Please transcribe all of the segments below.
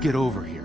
Get over here.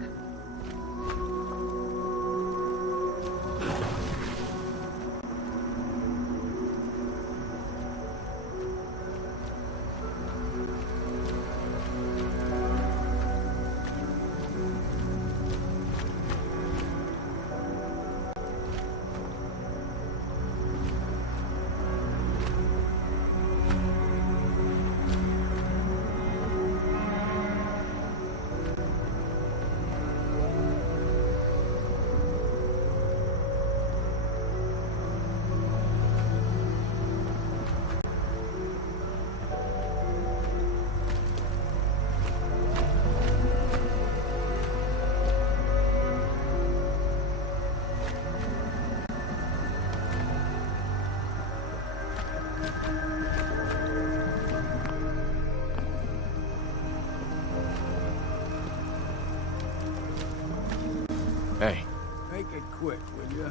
Hey, Make it quick, will ya?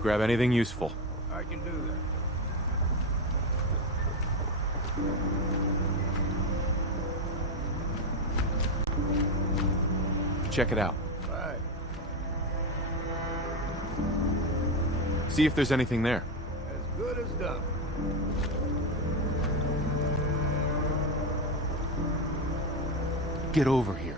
grab anything useful. I can do that. Check it out. Right. See if there's anything there. As good as done. Get over here.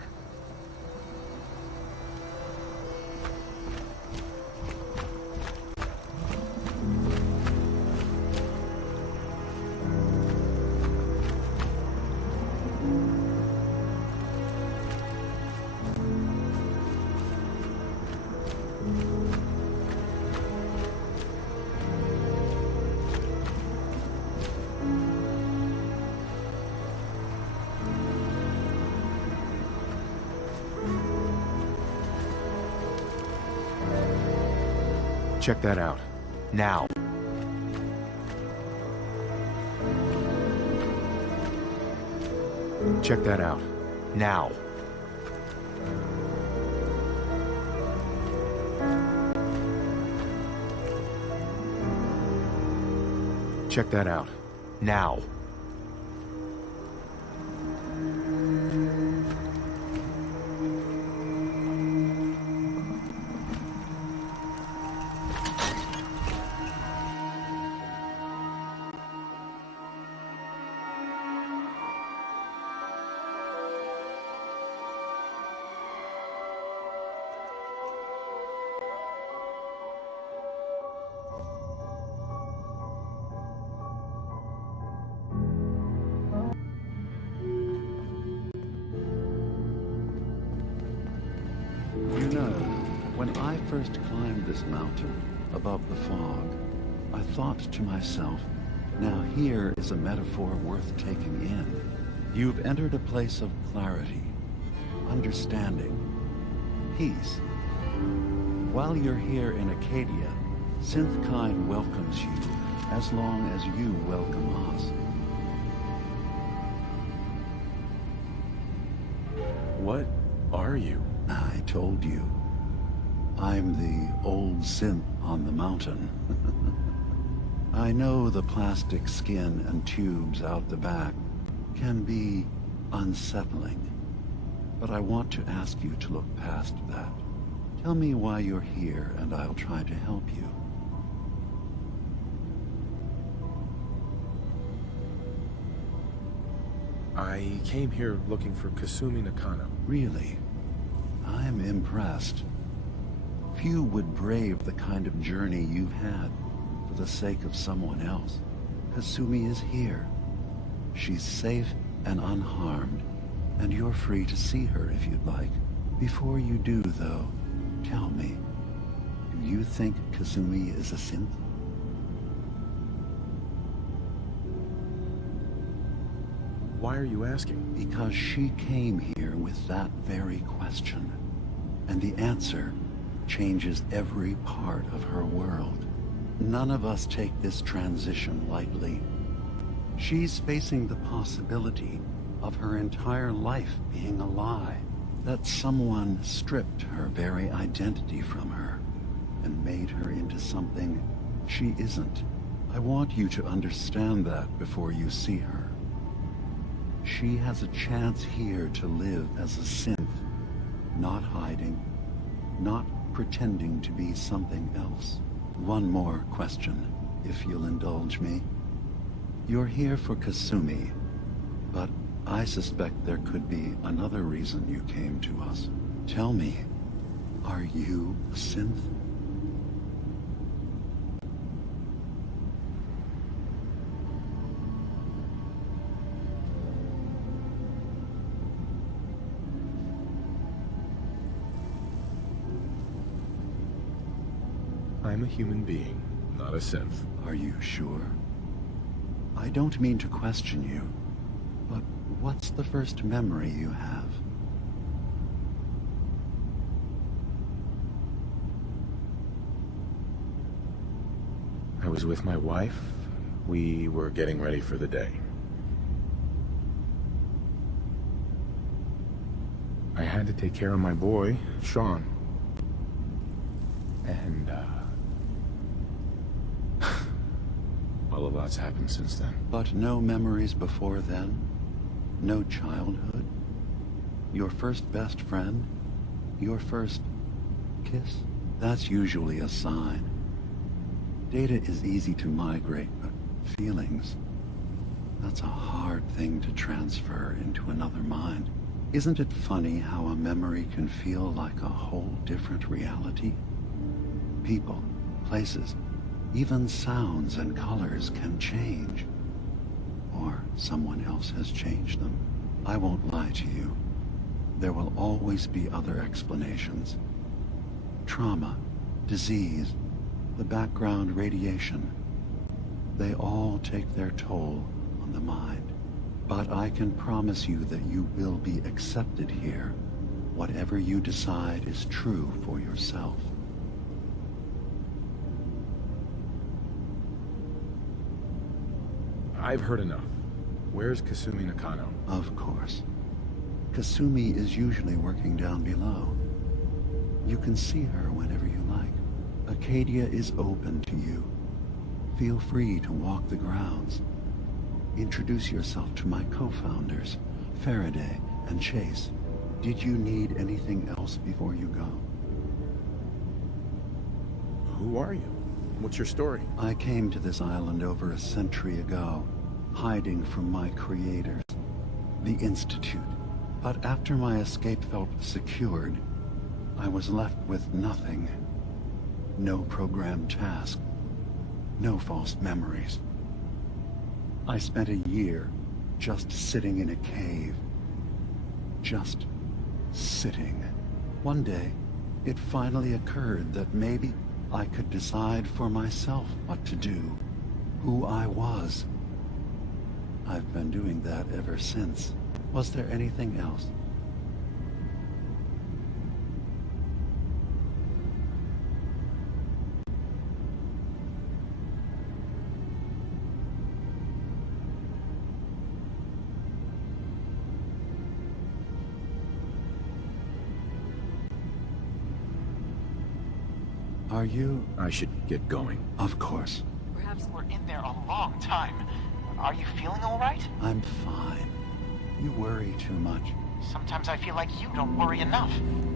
Check that out. Now. Check that out. Now. Check that out. Now. You know, when I first climbed this mountain above the fog, I thought to myself, now here is a metaphor worth taking in. You've entered a place of clarity, understanding, peace. While you're here in Acadia, Synthkind welcomes you as long as you welcome us. What are you? I told you. I'm the old synth on the mountain. I know the plastic skin and tubes out the back can be unsettling, but I want to ask you to look past that. Tell me why you're here, and I'll try to help you. I came here looking for Kasumi Nakano. Really? I'm impressed. Few would brave the kind of journey you've had for the sake of someone else. Kasumi is here. She's safe and unharmed, and you're free to see her if you'd like. Before you do, though, tell me, do you think Kasumi is a synth? Why are you asking? Because she came here with that very question, and the answer changes every part of her world. None of us take this transition lightly. She's facing the possibility of her entire life being a lie, that someone stripped her very identity from her and made her into something she isn't. I want you to understand that before you see her. She has a chance here to live as a synth, not hiding, not pretending to be something else. One more question, if you'll indulge me. You're here for Kasumi, but I suspect there could be another reason you came to us. Tell me, are you a synth? I'm a human being, not a synth. Are you sure? I don't mean to question you, but what's the first memory you have? I was with my wife. We were getting ready for the day. I had to take care of my boy, Sean. And, well, a lot's happened since then. But no memories before then? No childhood? Your first best friend? Your first kiss? That's usually a sign. Data is easy to migrate, but feelings, that's a hard thing to transfer into another mind. Isn't it funny how a memory can feel like a whole different reality? People, places, even sounds and colors can change. Or someone else has changed them. I won't lie to you. There will always be other explanations. Trauma, disease, the background radiation. They all take their toll on the mind. But I can promise you that you will be accepted here. Whatever you decide is true for yourself. I've heard enough. Where's Kasumi Nakano? Of course. Kasumi is usually working down below. You can see her whenever you like. Acadia is open to you. Feel free to walk the grounds. Introduce yourself to my co-founders, Faraday and Chase. Did you need anything else before you go? Who are you? What's your story? I came to this island over a century ago, hiding from my creators, the Institute. But after my escape felt secured, I was left with nothing. No programmed task. No false memories. I spent a year just sitting in a cave. Just sitting. One day, it finally occurred that maybe I could decide for myself what to do, who I was. I've been doing that ever since. Was there anything else? Are you? I should get going. Of course. Perhaps we're in there a long time. Are you feeling all right? I'm fine. You worry too much. Sometimes I feel like you don't worry enough.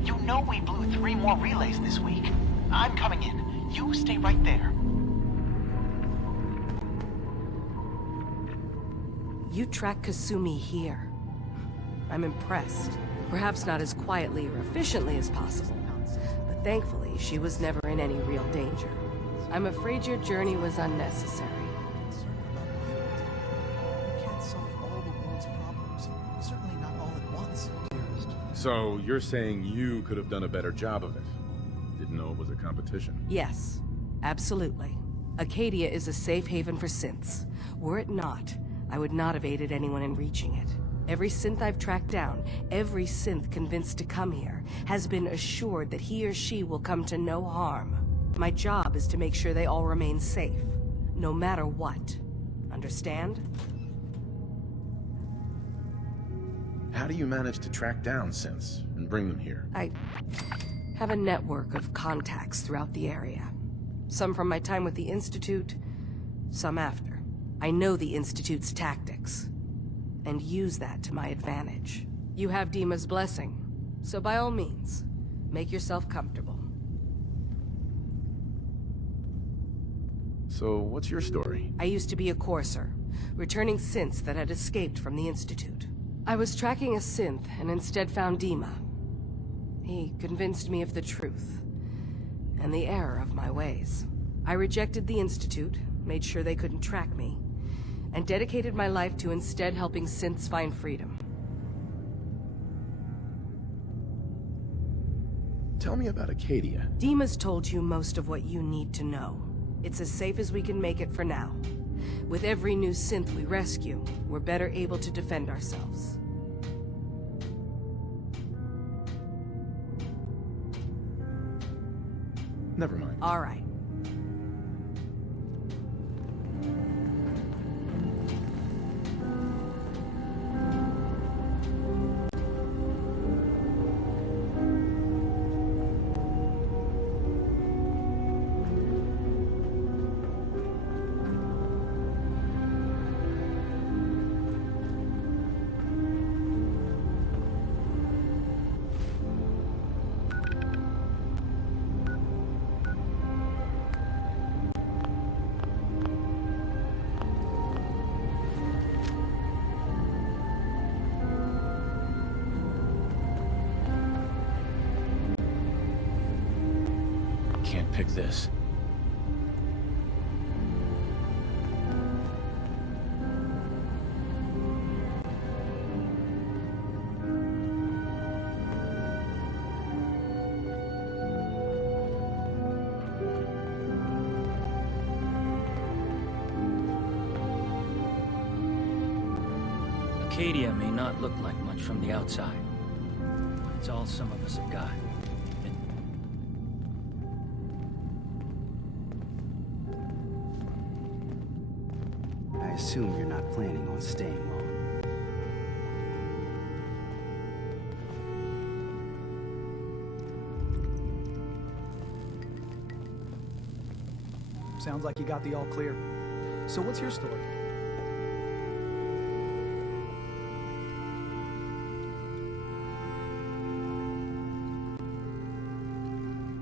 You know we blew 3 more relays this week. I'm coming in. You stay right there. You track Kasumi here. I'm impressed. Perhaps not as quietly or efficiently as possible, but thankfully she was never in any real danger. I'm afraid your journey was unnecessary. Can't solve all the world's problems. Certainly not all at once. So, you're saying you could have done a better job of it? Didn't know it was a competition. Yes, absolutely. Acadia is a safe haven for synths. Were it not, I would not have aided anyone in reaching it. Every synth I've tracked down, every synth convinced to come here, has been assured that he or she will come to no harm. My job is to make sure they all remain safe, no matter what. Understand? How do you manage to track down synths and bring them here? I have a network of contacts throughout the area. Some from my time with the Institute, some after. I know the Institute's tactics, and use that to my advantage. You have Dima's blessing. So by all means, make yourself comfortable. So, what's your story? I used to be a courser, returning synths that had escaped from the Institute. I was tracking a synth and instead found Dima. He convinced me of the truth, and the error of my ways. I rejected the Institute, made sure they couldn't track me, and dedicated my life to instead helping synths find freedom. Tell me about Acadia. Dima's told you most of what you need to know. It's as safe as we can make it for now. With every new synth we rescue, we're better able to defend ourselves. Never mind. All right. Can't pick this. Acadia may not look like much from the outside, but it's all some of us have got. I assume you're not planning on staying long. Sounds like you got the all clear. So what's your story?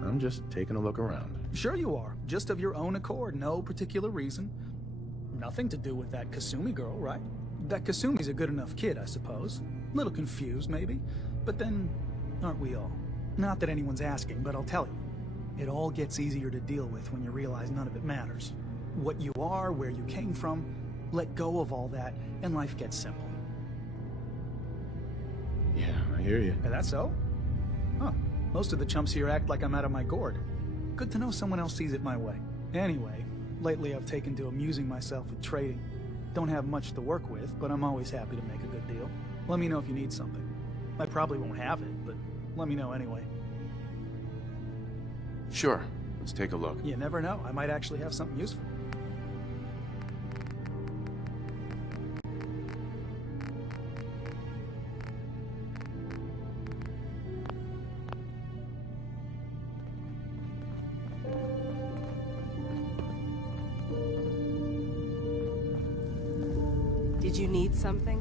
I'm just taking a look around. Sure you are. Just of your own accord, no particular reason. Nothing to do with that Kasumi girl, right? That Kasumi's a good enough kid, I suppose. Little confused, maybe. But then, aren't we all? Not that anyone's asking, but I'll tell you. It all gets easier to deal with when you realize none of it matters. What you are, where you came from, let go of all that, and life gets simple. Yeah, I hear you. Is that so? Huh. Most of the chumps here act like I'm out of my gourd. Good to know someone else sees it my way. Anyway, lately I've taken to amusing myself with trading. Don't have much to work with, but I'm always happy to make a good deal. Let me know if you need something. I probably won't have it, but let me know anyway. Sure. Let's take a look. You never know, I might actually have something useful. Did you need something?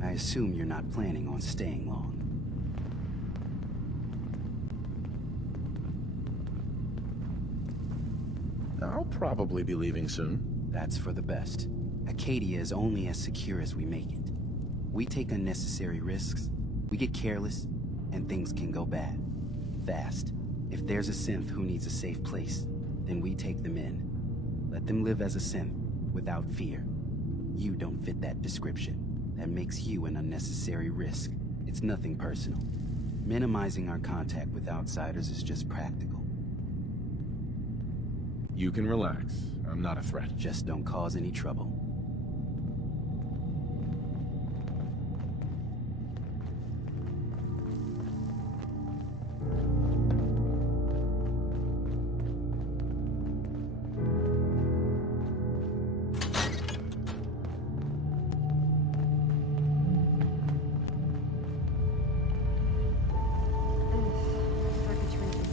I assume you're not planning on staying long. I'll probably be leaving soon. That's for the best. Acadia is only as secure as we make it. We take unnecessary risks, we get careless, and things can go bad. Fast. If there's a synth who needs a safe place, then we take them in. Let them live as a synth, without fear. You don't fit that description. That makes you an unnecessary risk. It's nothing personal. Minimizing our contact with outsiders is just practical. You can relax. I'm not a threat. Just don't cause any trouble. Circuitry is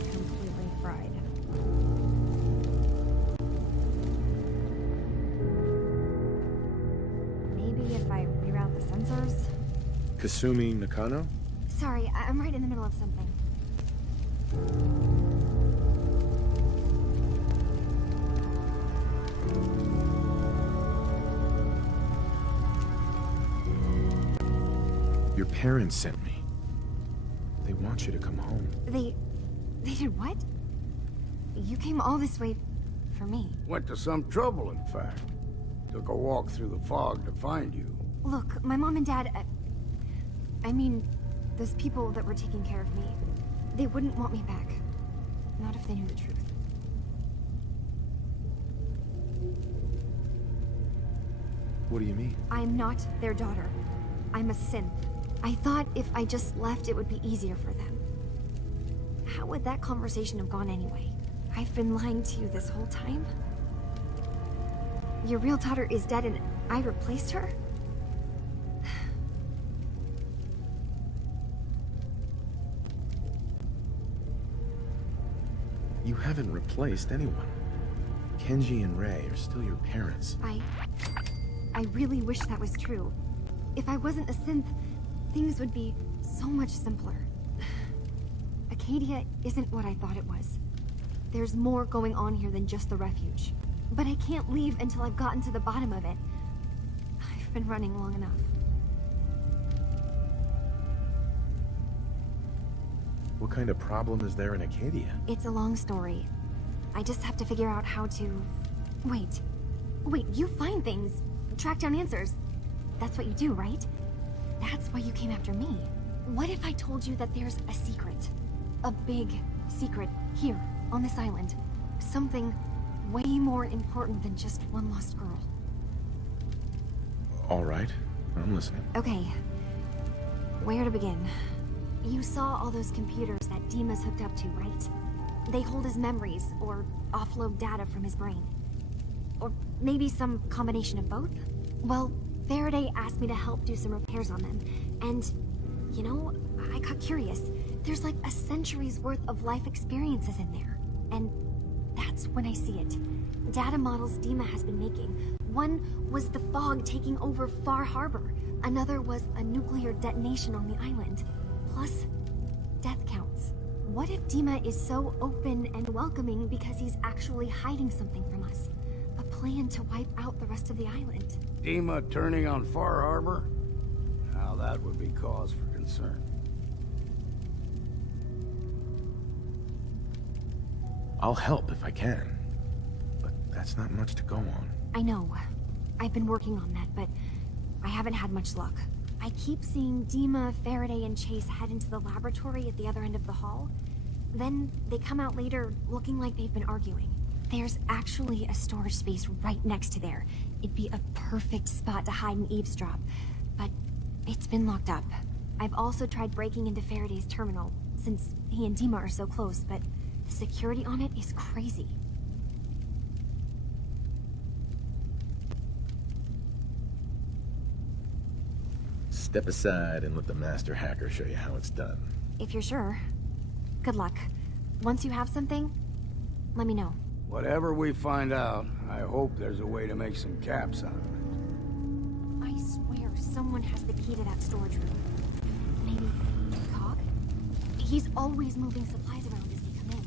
answers? Kasumi Nakano? Sorry, I'm right in the middle of something. Your parents sent me. They want you to come home. They did what? You came all this way for me. Went to some trouble, in fact. Took a walk through the fog to find you. Look, my mom and dad... I mean, those people that were taking care of me, they wouldn't want me back. Not if they knew the truth. What do you mean? I'm not their daughter. I'm a synth. I thought if I just left, it would be easier for them. How would that conversation have gone anyway? I've been lying to you this whole time? Your real daughter is dead and I replaced her? You haven't replaced anyone. Kenji and Rei are still your parents. I really wish that was true. If I wasn't a synth, things would be so much simpler. Acadia isn't what I thought it was. There's more going on here than just the refuge. But I can't leave until I've gotten to the bottom of it. I've been running long enough. What kind of problem is there in Acadia? It's a long story. I just have to figure out how to... Wait, you find things, track down answers. That's what you do, right? That's why you came after me. What if I told you that there's a secret? A big secret here, on this island. Something way more important than just one lost girl. All right, I'm listening. Okay. Where to begin? You saw all those computers that Dima's hooked up to, right? They hold his memories, or offload data from his brain. Or maybe some combination of both? Well, Faraday asked me to help do some repairs on them, and, you know, I got curious. There's like a century's worth of life experiences in there, and that's when I see it. Data models Dima has been making. One was the fog taking over Far Harbor. Another was a nuclear detonation on the island. Plus, death counts. What if Dima is so open and welcoming because he's actually hiding something from us? A plan to wipe out the rest of the island. Dima turning on Far Harbor? Now that would be cause for concern. I'll help if I can. But that's not much to go on. I know. I've been working on that, but I haven't had much luck. I keep seeing Dima, Faraday, and Chase head into the laboratory at the other end of the hall. Then they come out later looking like they've been arguing. There's actually a storage space right next to there. It'd be a perfect spot to hide and eavesdrop. But it's been locked up. I've also tried breaking into Faraday's terminal, since he and Dima are so close, but the security on it is crazy. Step aside and let the master hacker show you how it's done. If you're sure. Good luck. Once you have something, let me know. Whatever we find out, I hope there's a way to make some caps out of it. I swear someone has the key to that storage room. Maybe Cog? He's always moving supplies around as they come in.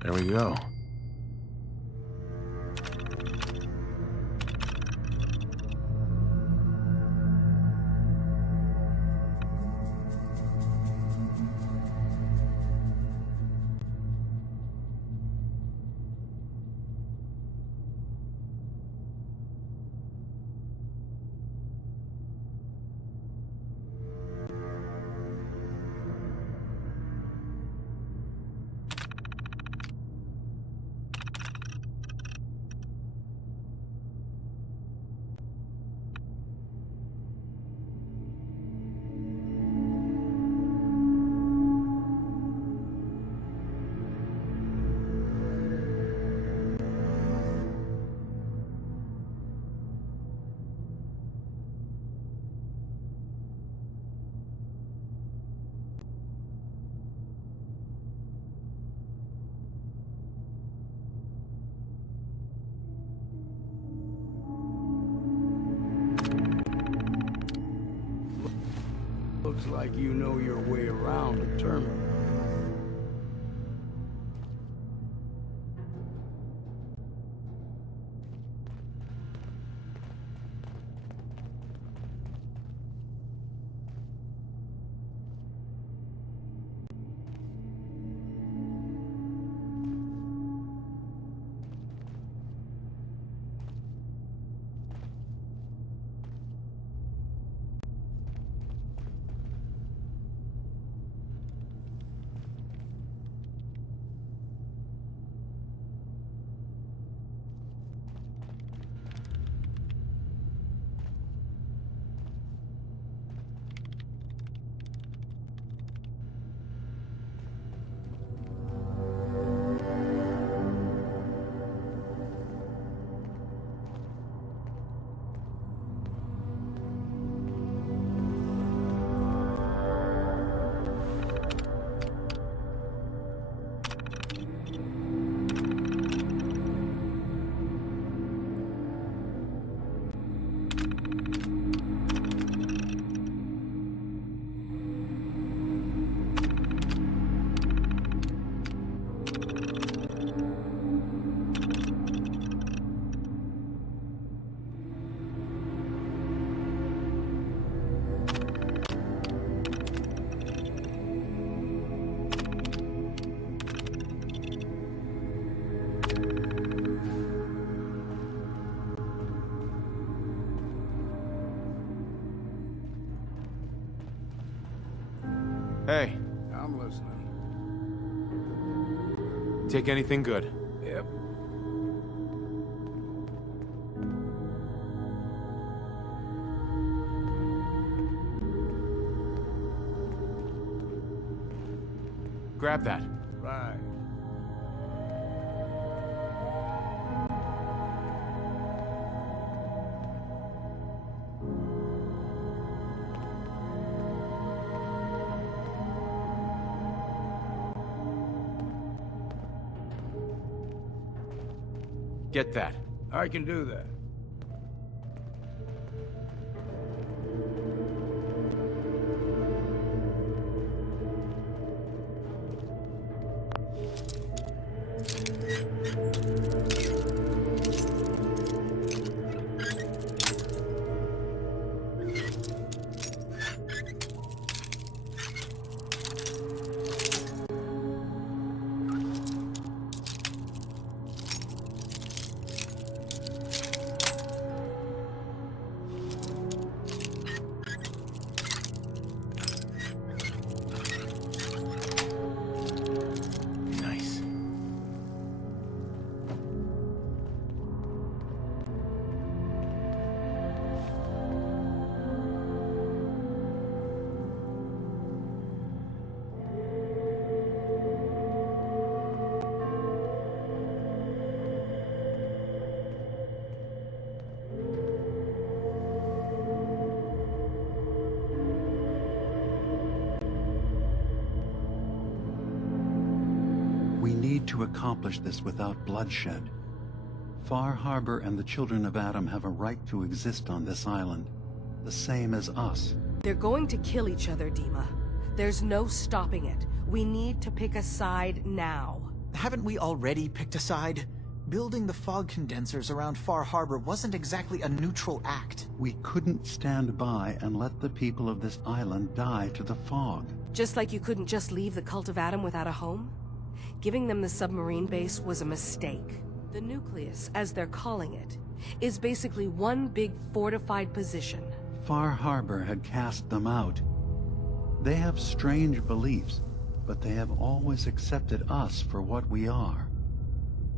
There we go. Looks like you know your way around a terminal. Hey, I'm listening. take anything good. Yep. Grab that. Right. Get that. I can do that. Nice. We need to accomplish this without bloodshed. Far Harbor and the Children of Adam have a right to exist on this island, the same as us. They're going to kill each other, Dima. There's no stopping it. We need to pick a side now. Haven't we already picked a side? Building the fog condensers around Far Harbor wasn't exactly a neutral act. We couldn't stand by and let the people of this island die to the fog. Just like you couldn't just leave the Cult of Adam without a home? Giving them the submarine base was a mistake. The nucleus, as they're calling it, is basically one big fortified position. Far Harbor had cast them out. They have strange beliefs, but they have always accepted us for what we are.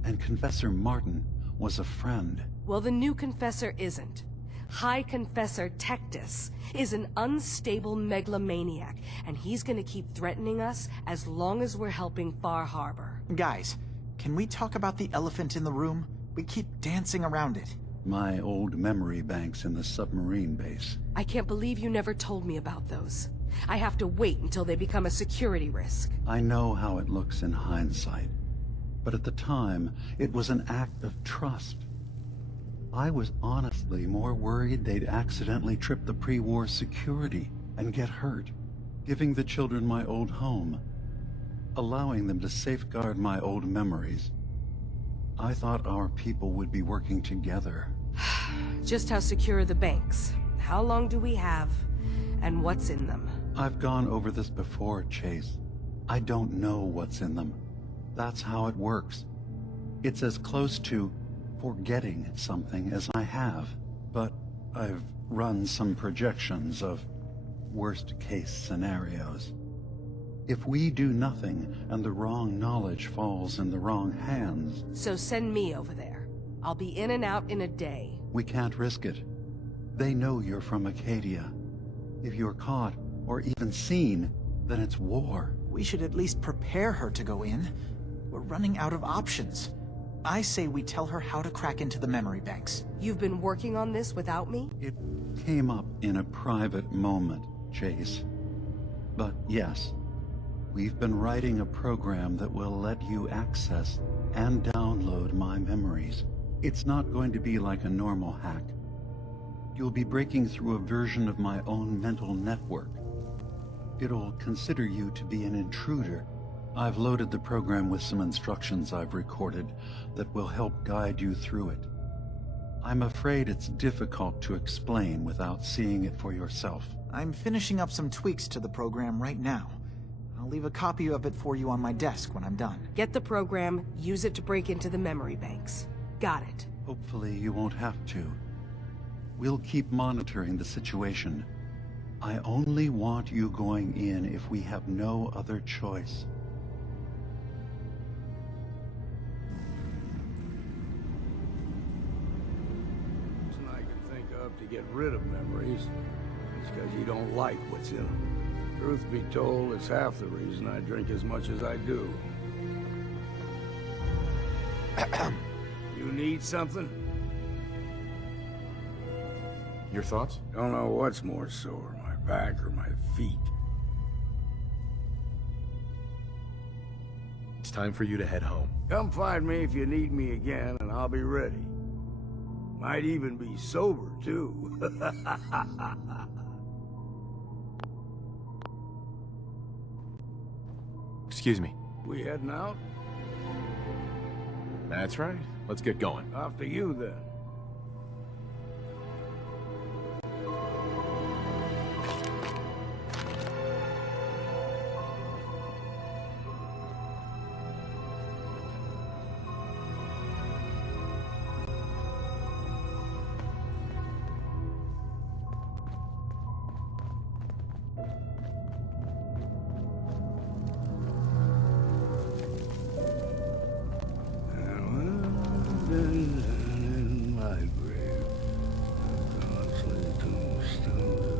And Confessor Martin was a friend. Well, the new Confessor isn't. High Confessor Tectus is an unstable megalomaniac, and he's gonna keep threatening us as long as we're helping Far Harbor. Guys, can we talk about the elephant in the room? We keep dancing around it. My old memory banks in the submarine base. I can't believe you never told me about those. I have to wait until they become a security risk. I know how it looks in hindsight, but at the time, it was an act of trust. I was honestly more worried they'd accidentally trip the pre-war security and get hurt. giving the children my old home, allowing them to safeguard my old memories. I thought our people would be working together. Just how secure are the banks? How long do we have? And what's in them? I've gone over this before, Chase. I don't know what's in them. That's how it works. It's as close to forgetting something as I have. But I've run some projections of worst-case scenarios. If we do nothing and the wrong knowledge falls in the wrong hands... So send me over there. I'll be in and out in a day. We can't risk it. They know you're from Acadia. If you're caught, or even seen, then it's war. We should at least prepare her to go in. We're running out of options. I say we tell her how to crack into the memory banks. You've been working on this without me? It came up in a private moment, Chase. But yes, we've been writing a program that will let you access and download my memories. It's not going to be like a normal hack. You'll be breaking through a version of my own mental network. It'll consider you to be an intruder. I've loaded the program with some instructions I've recorded that will help guide you through it. I'm afraid it's difficult to explain without seeing it for yourself. I'm finishing up some tweaks to the program right now. I'll leave a copy of it for you on my desk when I'm done. Get the program, use it to break into the memory banks. Got it. Hopefully you won't have to. We'll keep monitoring the situation. I only want you going in if we have no other choice. Reason I can think of to get rid of memories is because you don't like what's in them. Truth be told, it's half the reason I drink as much as I do. You need something? Your thoughts? Don't know what's more sore, my back or my feet. It's time for you to head home. Come find me if you need me again, and I'll be ready. Might even be sober, too. Excuse me. We heading out? That's right. Let's get going. Off to you, then.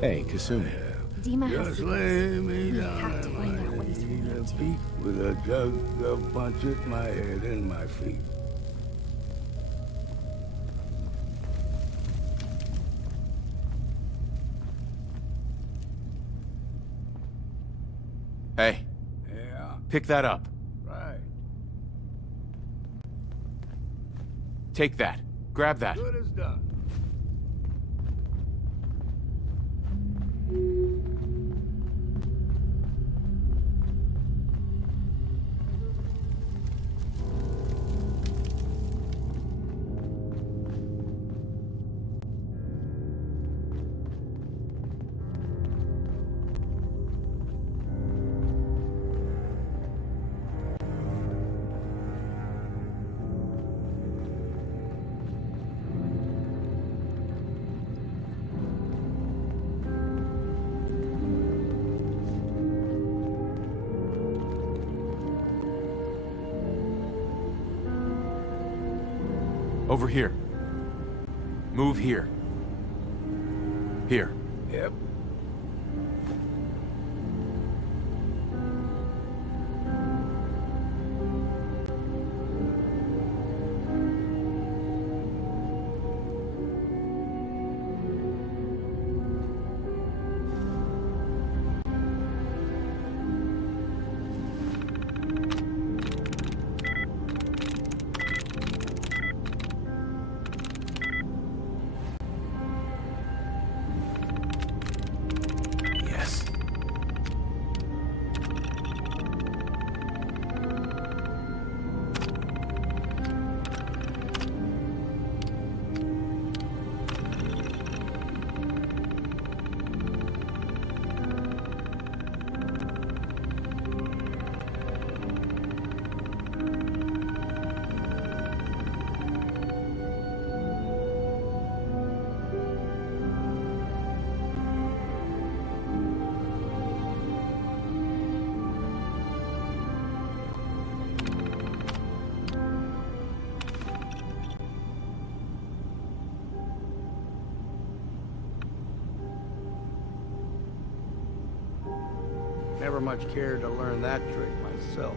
Hey, Kasumi. Dima has Just secrets. lay me We down have to and find out lie what he's me really to into. peak with a jug of punch at my head and my feet. Hey, Yeah, pick that up. right. Take that. Grab that. Good as done. Over here. Move here. Here. Yep. never much cared to learn that trick myself.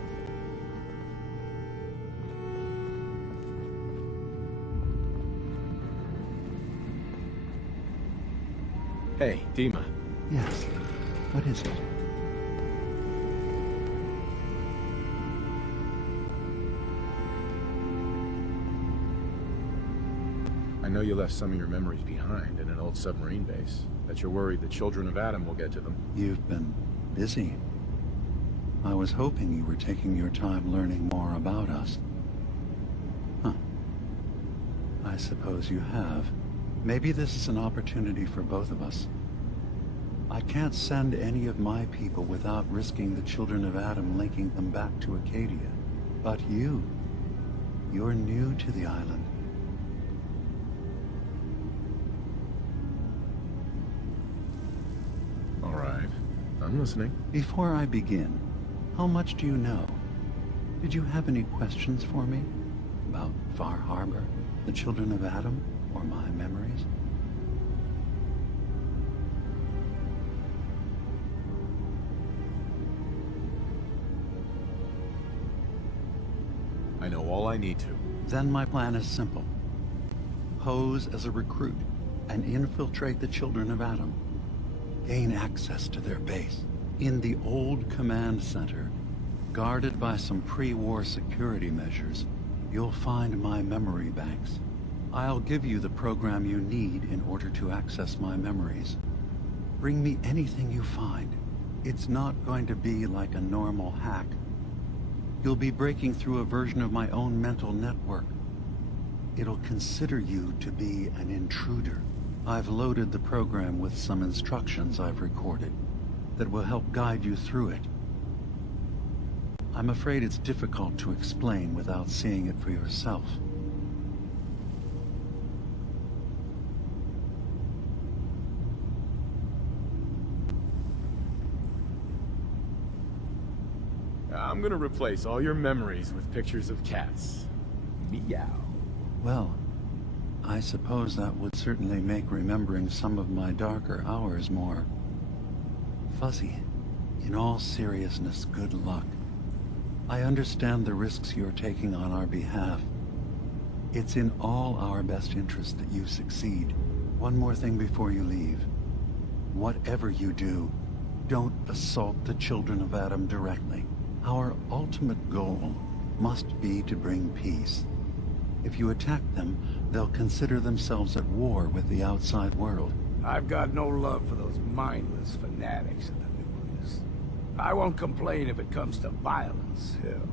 Hey, Dima. Yes. What is it? I know you left some of your memories behind in an old submarine base. That you're worried the children of Adam will get to them. You've been busy. I was hoping you were taking your time learning more about us. Huh. I suppose you have. Maybe this is an opportunity for both of us. I can't send any of my people without risking the children of Adam linking them back to Acadia. But you're new to the island. All right. I'm listening. Before I begin, how much do you know? Did you have any questions for me? About Far Harbor, the children of Adam, or my memories? I know all I need to. Then my plan is simple. Pose as a recruit and infiltrate the children of Adam. Gain access to their base in the old command center. Guarded by some pre-war security measures, you'll find my memory banks. I'll give you the program you need in order to access my memories. Bring me anything you find. It's not going to be like a normal hack. You'll be breaking through a version of my own mental network. It'll consider you to be an intruder. I've loaded the program with some instructions I've recorded that will help guide you through it. I'm afraid it's difficult to explain without seeing it for yourself. I'm gonna replace all your memories with pictures of cats. Meow. Well, I suppose that would certainly make remembering some of my darker hours more fuzzy. In all seriousness, good luck. I understand the risks you're taking on our behalf. It's in all our best interest that you succeed. One more thing before you leave. Whatever you do, don't assault the children of Adam directly. Our ultimate goal must be to bring peace. If you attack them, they'll consider themselves at war with the outside world. I've got no love for those mindless fanatics in the nucleus. I won't complain if it comes to violence, hell.